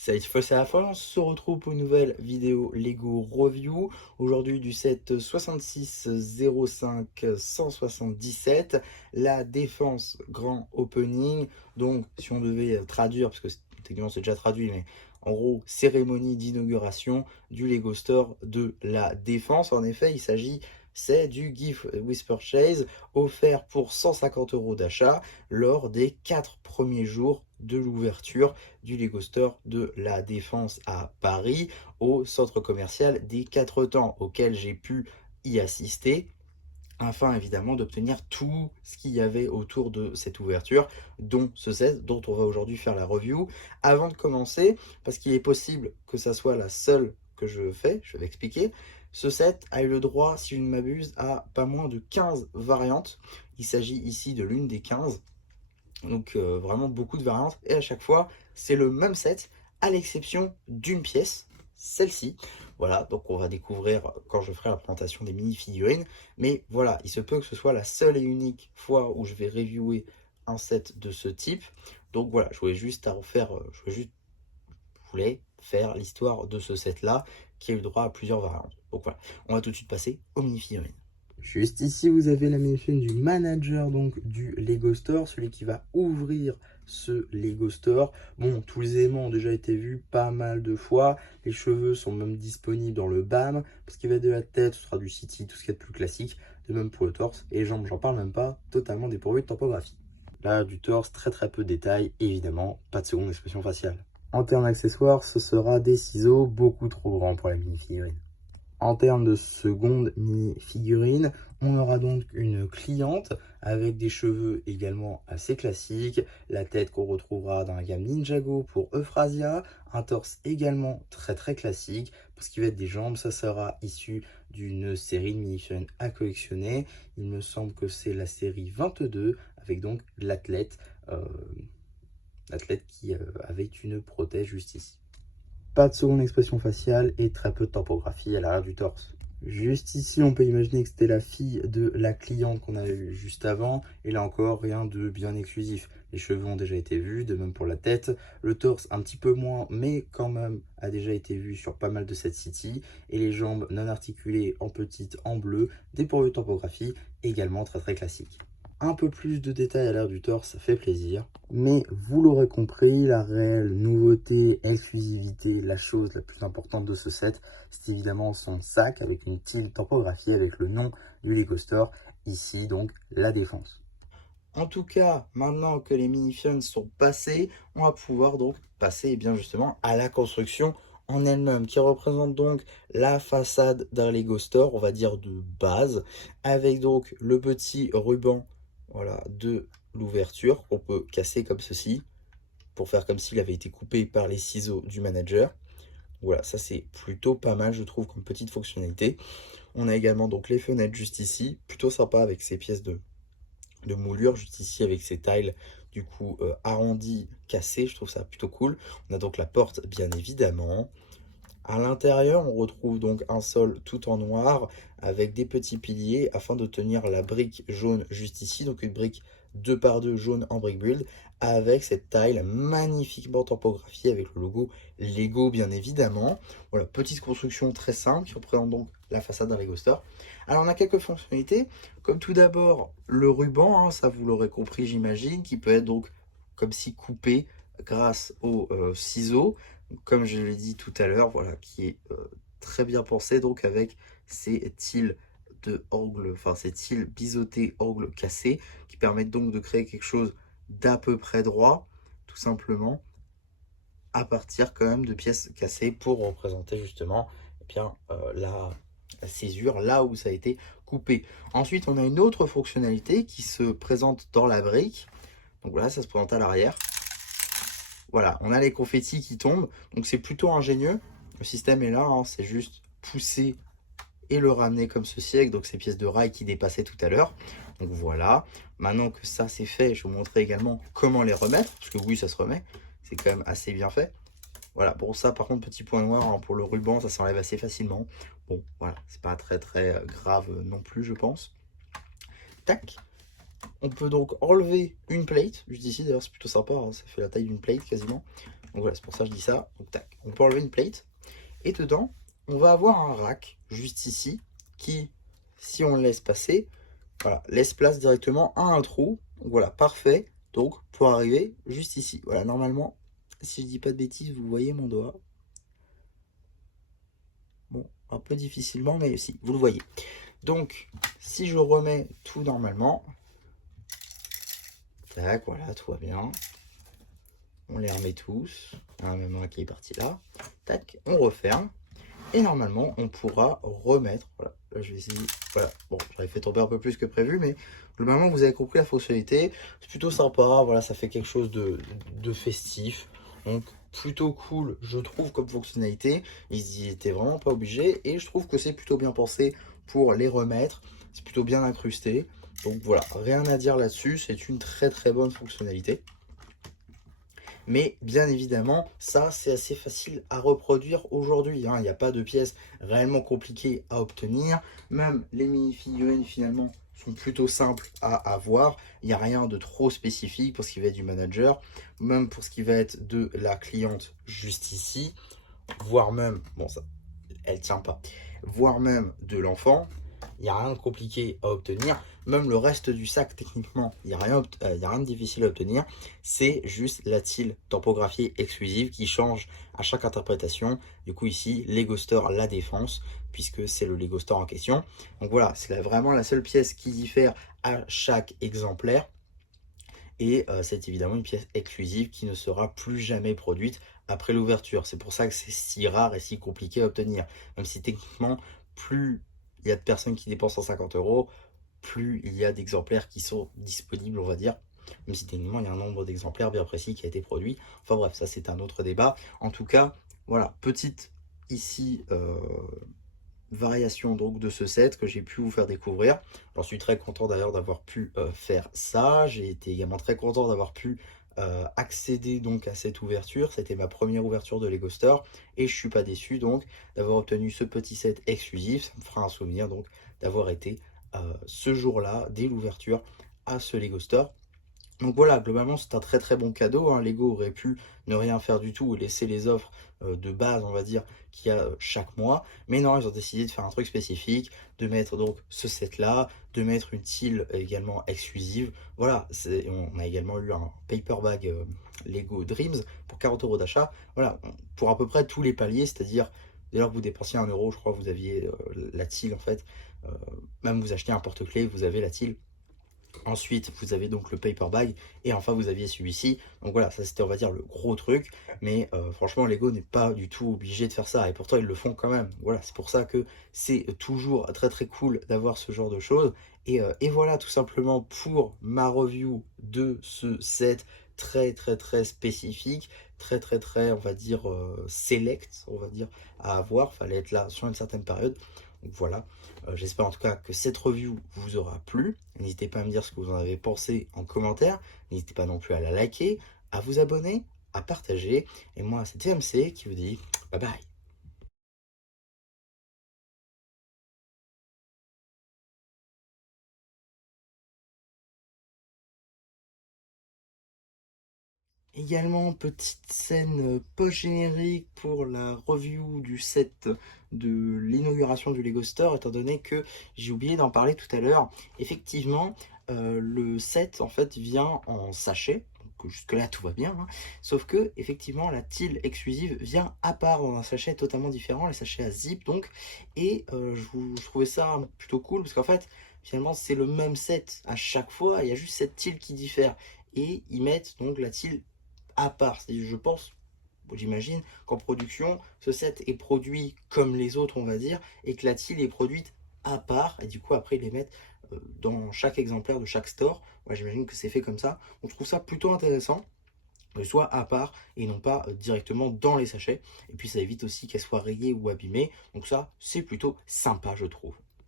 Salut, c'est la fin, on se retrouve pour une nouvelle vidéo Lego Review. Aujourd'hui du set 6605-177, la défense grand opening. Donc si on devait traduire, parce que techniquement c'est déjà traduit, mais en gros cérémonie d'inauguration du Lego Store de la défense. En effet, il s'agit c'est du gift with purchase offert pour 150 € d'achat lors des 4 premiers jours de l'ouverture du Lego Store de la Défense à Paris, au centre commercial des Quatre Temps, auquel j'ai pu y assister, afin évidemment d'obtenir tout ce qu'il y avait autour de cette ouverture, dont ce set dont on va aujourd'hui faire la review. Avant de commencer, parce qu'il est possible que ça soit la seule que je fais, je vais expliquer, ce set a eu le droit, si je ne m'abuse, à pas moins de 15 variantes. Il s'agit ici de l'une des 15. Donc vraiment beaucoup de variantes. Et à chaque fois, c'est le même set, à l'exception d'une pièce, celle-ci. Voilà, donc on va découvrir quand je ferai la présentation des mini-figurines. Mais voilà, il se peut que ce soit la seule et unique fois où je vais reviewer un set de ce type. Donc voilà, je voulais juste faire l'histoire de ce set-là, qui a eu le droit à plusieurs variantes. Donc voilà, on va tout de suite passer aux mini-figurines. Juste ici, vous avez la mini-figurine du manager donc du Lego Store, celui qui va ouvrir ce Lego Store. Bon, tous les éléments ont déjà été vus pas mal de fois. Les cheveux sont même disponibles dans le BAM. Pour ce qui va être de la tête, ce sera du City, tout ce qui est de plus classique. De même pour le torse. Et les jambes, j'en parle même pas, totalement dépourvu de topographie. Là, du torse, très peu de détails. Évidemment, pas de seconde expression faciale. En termes d'accessoires, ce sera des ciseaux beaucoup trop grands pour la mini-figurine. En termes de seconde mini-figurine, on aura donc une cliente avec des cheveux également assez classiques, la tête qu'on retrouvera dans la gamme Ninjago pour Euphrasia, un torse également très classique. Pour ce qui va être des jambes, ça sera issu d'une série de mini-figurines à collectionner. Il me semble que c'est la série 22 avec donc l'athlète qui avait une prothèse juste ici. Pas de seconde expression faciale et très peu de topographie à l'arrière du torse. Juste ici, on peut imaginer que c'était la fille de la cliente qu'on a vue juste avant. Et là encore, rien de bien exclusif. Les cheveux ont déjà été vus, de même pour la tête. Le torse, un petit peu moins, mais quand même, a déjà été vu sur pas mal de cette City. Et les jambes non articulées en petite, en bleu, dépourvues de topographie, également très classique. Un peu plus de détails à l'air du torse, ça fait plaisir. Mais vous l'aurez compris, la réelle nouveauté, exclusivité, la chose la plus importante de ce set, c'est évidemment son sac avec une tilde typographiée avec le nom du Lego Store, ici donc la défense. En tout cas, maintenant que les mini-figurines sont passées, on va pouvoir donc passer bien justement à la construction en elle-même, qui représente donc la façade d'un Lego Store, on va dire de base, avec donc le petit ruban, voilà, de l'ouverture qu'on peut casser comme ceci, pour faire comme s'il avait été coupé par les ciseaux du manager. Voilà, ça c'est plutôt pas mal, je trouve, comme petite fonctionnalité. On a également donc les fenêtres juste ici, plutôt sympa avec ces pièces de moulure juste ici avec ces tiles du coup arrondies, cassées, je trouve ça plutôt cool. On a donc la porte bien évidemment. À l'intérieur, on retrouve donc un sol tout en noir avec des petits piliers afin de tenir la brique jaune juste ici, donc une brique 2 par 2 jaune en brick build avec cette tile magnifiquement typographiée avec le logo Lego bien évidemment. Voilà, petite construction très simple qui représente donc la façade d'un Lego Store. Alors on a quelques fonctionnalités, comme tout d'abord le ruban, hein, ça vous l'aurez compris j'imagine, qui peut être donc comme si coupé grâce aux ciseaux comme je l'ai dit tout à l'heure, voilà, qui est très bien pensé, donc avec ces tiles de angle, enfin ces tiles biseautés angle cassé, qui permettent donc de créer quelque chose d'à peu près droit, tout simplement, à partir quand même de pièces cassées pour représenter justement eh bien, la césure là où ça a été coupé. Ensuite, on a une autre fonctionnalité qui se présente dans la brique. Donc voilà, ça se présente à l'arrière. Voilà, on a les confettis qui tombent, donc c'est plutôt ingénieux. Le système est là, hein, c'est juste pousser et le ramener comme ceci avec donc ces pièces de rail qui dépassaient tout à l'heure. Donc voilà, maintenant que ça c'est fait, je vais vous montrer également comment les remettre, parce que oui, ça se remet, c'est quand même assez bien fait. Voilà, pour ça par contre, petit point noir, hein, pour le ruban, ça s'enlève assez facilement. Bon, voilà, c'est pas très grave non plus, je pense. Tac. On peut donc enlever une plate, juste ici d'ailleurs c'est plutôt sympa, hein, ça fait la taille d'une plate quasiment. Donc voilà, c'est pour ça que je dis ça. Donc tac, on peut enlever une plate. Et dedans, on va avoir un rack juste ici qui, si on le laisse passer, voilà, laisse place directement à un trou. Donc voilà, parfait. Donc pour arriver juste ici. Voilà, normalement, si je dis pas de bêtises, vous voyez mon doigt. Bon, un peu difficilement, mais si, vous le voyez. Donc, si je remets tout normalement, tac, voilà, tout va bien. On les remet tous. Même un qui est parti là. Tac, on referme. Et normalement, on pourra remettre. Voilà, là je vais essayer. Voilà, bon, j'avais fait tomber un peu plus que prévu, mais globalement, vous avez compris la fonctionnalité. C'est plutôt sympa. Voilà, ça fait quelque chose de festif. Donc, plutôt cool, je trouve, comme fonctionnalité. Ils y étaient vraiment pas obligés. Et je trouve que c'est plutôt bien pensé pour les remettre. C'est plutôt bien incrusté. Donc voilà, rien à dire là-dessus. C'est une très très bonne fonctionnalité. Mais bien évidemment, ça c'est assez facile à reproduire aujourd'hui. Il n'y a pas de pièces réellement compliquées à obtenir. Même les mini-figurines finalement sont plutôt simples à avoir. Il n'y a rien de trop spécifique pour ce qui va être du manager. Même pour ce qui va être de la cliente juste ici. Voire même, bon ça, elle tient pas. Voire même de l'enfant. Il n'y a rien de compliqué à obtenir. Même le reste du sac, techniquement, il n'y a rien de difficile à obtenir. C'est juste la tile tampographiée exclusive qui change à chaque interprétation. Du coup, ici, Lego Store La Défense, puisque c'est le Lego Store en question. Donc voilà, c'est vraiment la seule pièce qui diffère à chaque exemplaire. Et c'est évidemment une pièce exclusive qui ne sera plus jamais produite après l'ouverture. C'est pour ça que c'est si rare et si compliqué à obtenir. Même si techniquement, plus il y a de personnes qui dépensent 150 €, plus il y a d'exemplaires qui sont disponibles, on va dire. Même si techniquement, il y a un nombre d'exemplaires bien précis qui a été produit. Enfin bref, ça c'est un autre débat. En tout cas, voilà, petite ici variation donc de ce set que j'ai pu vous faire découvrir. J'en suis très content d'ailleurs d'avoir pu faire ça. J'ai été également très content d'avoir pu accéder donc à cette ouverture. C'était ma première ouverture de Lego Store et je suis pas déçu donc d'avoir obtenu ce petit set exclusif. Ça me fera un souvenir donc d'avoir été ce jour-là dès l'ouverture à ce Lego Store. Donc voilà, globalement c'est un très très bon cadeau, hein. Lego aurait pu ne rien faire du tout et laisser les offres de base, on va dire, qu'il y a chaque mois. Mais non, ils ont décidé de faire un truc spécifique, de mettre donc ce set là, de mettre une tile également exclusive. Voilà, on a également eu un paper bag Lego Dreams pour 40 € d'achat. Voilà, pour à peu près tous les paliers, c'est-à-dire dès lors que vous dépensiez 1 €, je crois, vous aviez la tile en fait. Même vous achetez un porte-clés, vous avez la tile. Ensuite, vous avez donc le paper bag et enfin vous aviez celui-ci. Donc voilà, ça c'était on va dire le gros truc. Mais franchement, Lego n'est pas du tout obligé de faire ça et pourtant ils le font quand même. Voilà, c'est pour ça que c'est toujours très très cool d'avoir ce genre de choses. Et voilà tout simplement pour ma review de ce set très très très spécifique, très très très on va dire select, on va dire à avoir. Fallait être là sur une certaine période. Donc voilà, j'espère en tout cas que cette review vous aura plu. N'hésitez pas à me dire ce que vous en avez pensé en commentaire. N'hésitez pas non plus à la liker, à vous abonner, à partager. Et moi, c'est TMC qui vous dit bye bye. Également, petite scène post-générique pour la review du set de l'inauguration du Lego Store, étant donné que j'ai oublié d'en parler tout à l'heure. Effectivement, le set en fait vient en sachet, donc jusque là tout va bien, hein. Sauf que effectivement la tile exclusive vient à part dans un sachet totalement différent, les sachets à zip donc, et je trouvais ça plutôt cool parce qu'en fait finalement c'est le même set à chaque fois, il y a juste cette tile qui diffère. Et ils mettent donc la tile à part. Je pense, j'imagine, qu'en production, ce set est produit comme les autres, on va dire, et que la tile est produite à part, et du coup, après, ils les mettent dans chaque exemplaire de chaque store. Moi, j'imagine que c'est fait comme ça. On trouve ça plutôt intéressant, soit à part et non pas directement dans les sachets. Et puis, ça évite aussi qu'elles soient rayées ou abîmées. Donc ça, c'est plutôt sympa, je trouve.